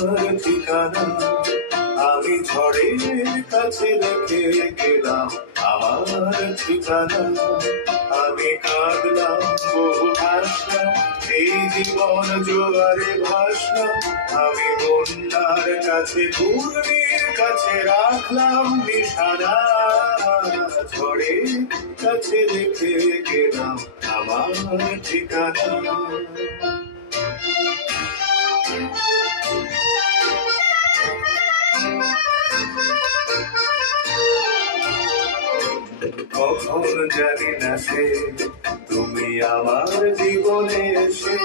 ঠিকানা। আমি ঝড়ের কাছে রেখে গেলাম আমার ঠিকানা। আমি কাঁদলাম বহু হাসলাম, এই জীবন জোয়ারে ভাসলাম। আমি বন্যার কাছে ঘূর্ণির কাছে রাখলাম নিশানা। ঝড়ের কাছে রেখে গেলাম আমার ঠিকানা। কখন জানি না সে তুমি আমার জীবনে এসে,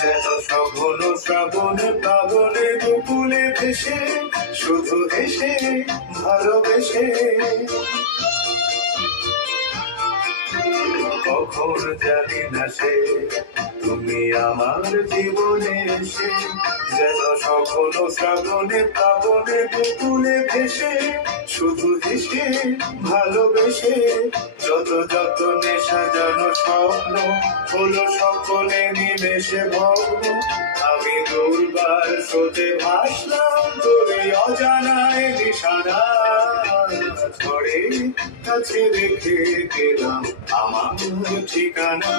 যেন সঘন শ্রাবণে প্লাবনে দুকুলে ভেসে, শুধু এসে ভালোবেসে। কখন জানি না সে তুমি আমার জীবনে এসে, যেন সঘন শ্রাবণে প্লাবনে দুকুলে ভেসে, শুধু এসে ভালোবেসে। যত যত নেশা যেন স্বপ্ন হলো সকলে নিমেষে ভগ্ন। আমি দুর্বার স্রোতে ভাসলাম তোরে অজানায় নিশানা। ঝড়ের কাছে রেখে গেলাম আমার ঠিকানা।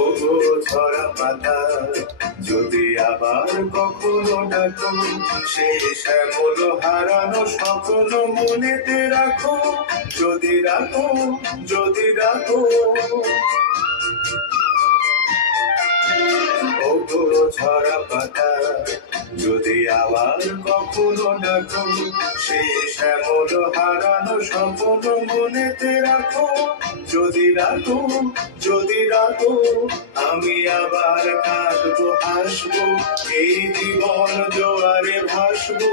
ওগো ঝরা পাতা যদি আবার কখনো ডাকো, সেই শ্যামল হারানো স্বপ্ন মনেতে রাখো। যদি রাখো, যদি রাখো। ওগো ঝরা পাতা যদি আবার কখনো ডাকো, সেই শ্যামল হারানো স্বপ্ন মনেতে রাখো। যদি রাখো, যদি রাখো। আমি আবার কাঁদবো হাসবো, এই জীবন জোয়ারে ভাসবো।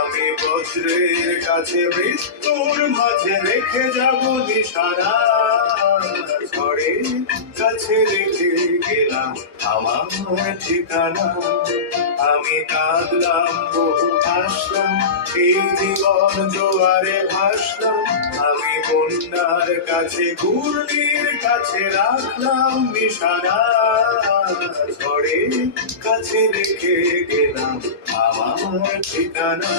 আমি বজ্রের কাছে মৃত্যুর মাঝে রেখে যাব নিশানা। ঝড়ের কাছে রেখে গেলাম আমার ঠিকানা। আমি কাঁদলাম বহু হাসলাম, এই জীবন জোয়ারে ভাসলাম। আমি বন্যার কাছে ঘূর্ণির কাছে রাখলাম নিশানা। ঝড়ের কাছে রেখে গেলাম আমার ঠিকানা।